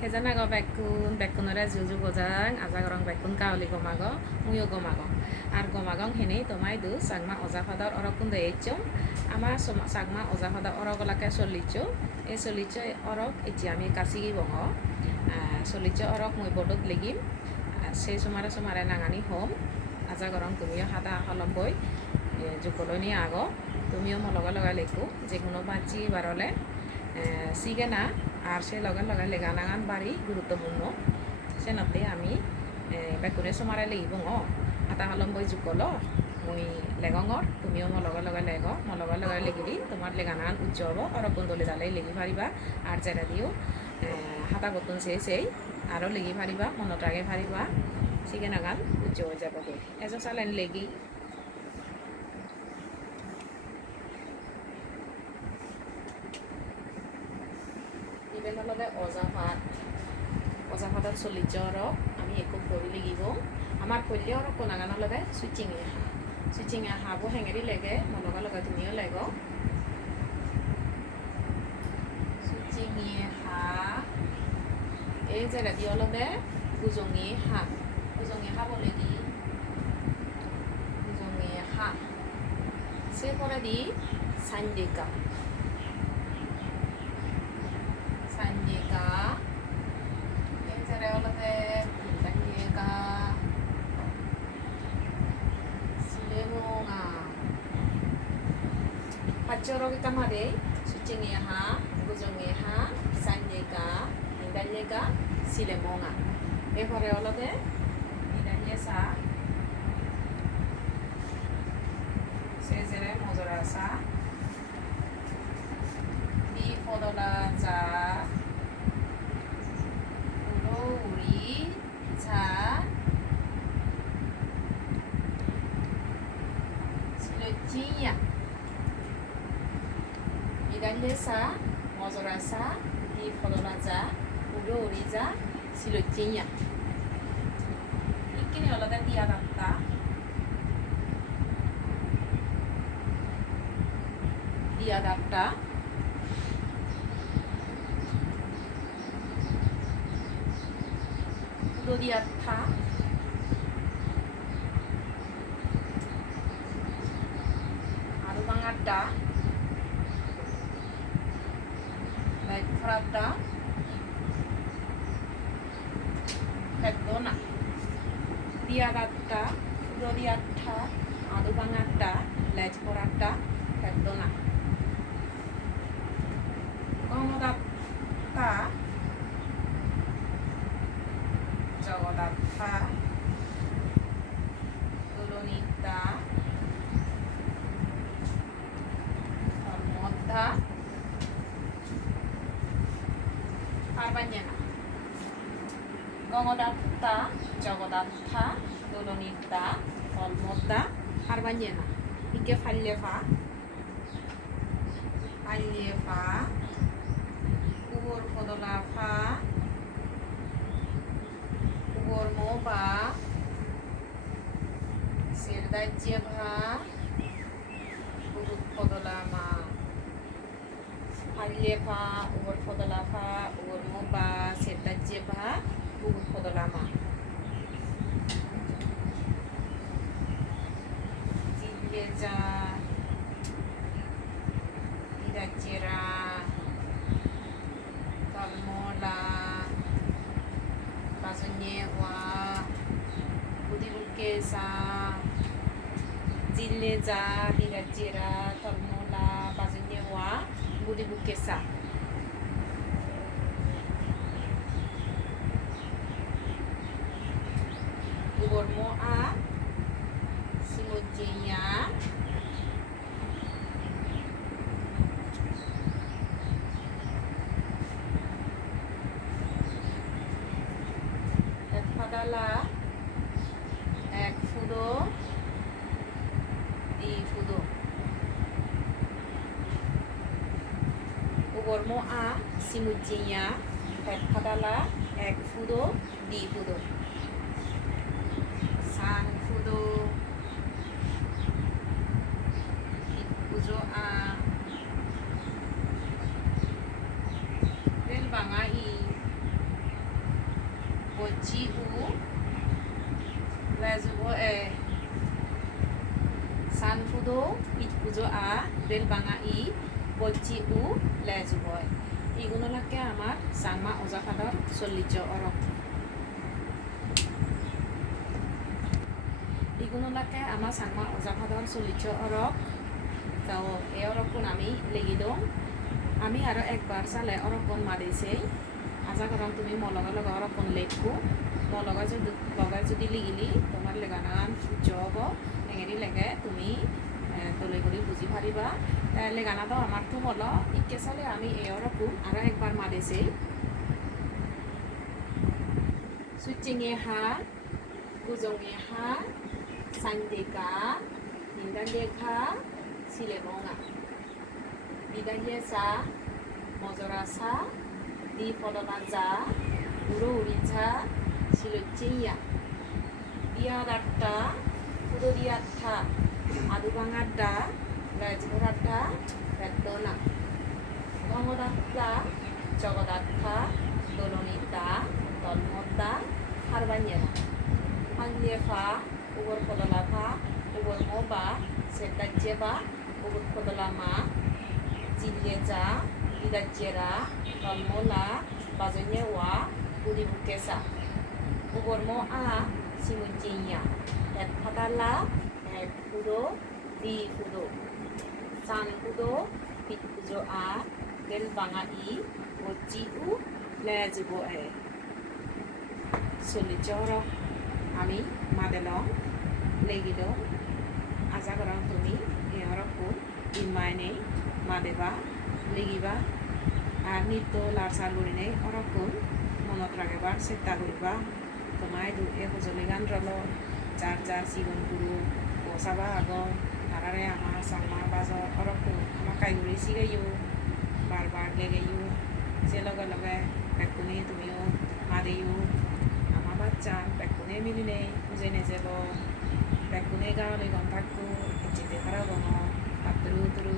Hezanago bekunore juju gojang ajagorong bekun kaoli gomago muyo gomago ar gomagong hene tomai du sagma oja fadar orokun de echum ama sagma oja fadar orogolake solicho e solicho orok echi ami kasigi bongo solicho orok mui bodot legim sei sumare nangani hom ajagorong tumiyo hada holom boi jukoloni ago তুমিও মোৰ লগে লেখো যিকোনো বাজি বাৰলে সিগে না আর সে লগে লেগানাগান বাড়ি গুরুত্বপূর্ণ সেনতে আমি বেকুনে সমারে লাগিব আটা হলম বই জুকল মই লেগঙর তুমিও মোৰ লগে লেগ মোৰ লগে লেগিলি তোমার লেগানাগান উজ্জ হব অরকুন দলি দালে লেগি পারিবা আর যেটা দিও হাতা গতুন সেই আরও লেগি পারিবা মনত আগে পারিবা সিগে নাগান উজ্জ হয়ে যাব এজ চালেন লেগি অজাফাত চল্লিছৰ আমি একো কৰি লাগিব আমাৰ কৰিলে আৰু কোনাগানৰ লগে চুইচিঙে হাঁহবোৰ হেঙেৰি লাগে মোৰ লগে তুমিও লাগ চুইচিঙে হাঁহ এই যে ৰেডি অলপে গুজঙি হাঁহ বলেগি গুজঙি হাঁহ সে পরে দি সান্দিকা Pacoro kita mare, sucingi ha, guzongi ha, sanyega, indanyega, silemonga. Ehore olode, indanyesa, sezere mozorasa, di fodola za, uri, za, silojinya. Idanyesa, mozorasa, di fodolaza, uriza, silojinya. Ikini olada diadatta. Diatta. Aru bangatta. Frada Hedona Diadatta Rodiatta Adubangata Lejporata Hedona Gomodatta Jogodatta Dolonita Ormoda Arbanyana Gongodatta, Jogodatta, Dolonita, Olmoda, Arbanyana Ike Fallefa, Ubur Fodolafa, Ubur Moba, Sirdajeva, Ubur Fodolama. Fallefa, ubur fodolafa, ubur moba, setajeba, ubur fodolama. Zileza, idajera, kalmola, bazonyewa, budibukesa, zileza, idajera, kalmola, bazonyewa. Budi bukesa ubur moa simujinya ek padala ek fudo di fudo ubur moa simujinya ek padala ek fudo di fudo sang fudo pujo a del bangai বচ্চি উ লেজুব এ সানফুদো পিটপুজো আ বেল বাঙা ই বচ্চি উ লেজুব এগুলোকে আমার সাংমা অজাফাদর চল্লিশ অরক এগুলোকে আমার সাংমা অজাফাদর চল্লিশ অরক তো এই অরকন আমি লেগে দো আমি আরো একবার চালে অরকন মারিছে আশা করম তুমি মলগা লগা অরকন লেখো মলগা যদি লিগিলি তোমার লেগানান জব এঙেরি লেগে তুমি দলে করে বুঝি পারিবা লেগানা তো আমার তো হল ইকে চালে আমি এই অরকম আরো একবার মারিছে সুইচিংয়ে হা গুজংয়ে হা সানদেকা নিন্দালেখা সিলেমঙা বিদাহিয়েসা মজরাসা দি ফলনাজা উড়ো উড়িঝা সিলচিয়া দিয়ারাট্টা পুরোরিয়াঠা আদুবাঙাড্ডা রাজভরাড্ডা বেদনা গঙ্গদাত্তা জগদাত্তা দলনিতা দলমদ্দা হারবানিয়েরা হাঙ্গিয়েফা উবর ফদলাফা উবর মোবা সেদাজ্জেবা উবর ফদলামা জিলিয়েজা বিদাজ্জেরা দলমলা বাজন্যেওয়া উদিবুকেসা উবর মো আ সিমুজিয়া এক ফাদালা এক ফুদো দি ফুদো সান ফুদো পিট পুজো আ বেল বাঙা ই বচ্চি উ লেজুব এ চল্লিশ অরক আমি মাদেলং লেগিলং আশা করং তুমি এই অরকু ইনমাইনে মাদেবা লেগিবা আর নৃত্য লারসার গড়িনে অরকুন মনত রাখবার চেষ্টা করিবা তোমায় দু এ সজলি গান রল যার যার জীবন গুরু বসাবা আগর তারারে আমার সাংমা বাজর অরকু আমার কাইগুড়ি শিখাইও বারবার লেগেইও যে লগে লগে বেকুনি তুমিও মাদেও আমার বাচ্চা বেকুনে মিলিনে বুঝে নেজেব বেকুনে গাঁৱলৈ গম থাকো যেতে খারাপ গম পাতরু তরু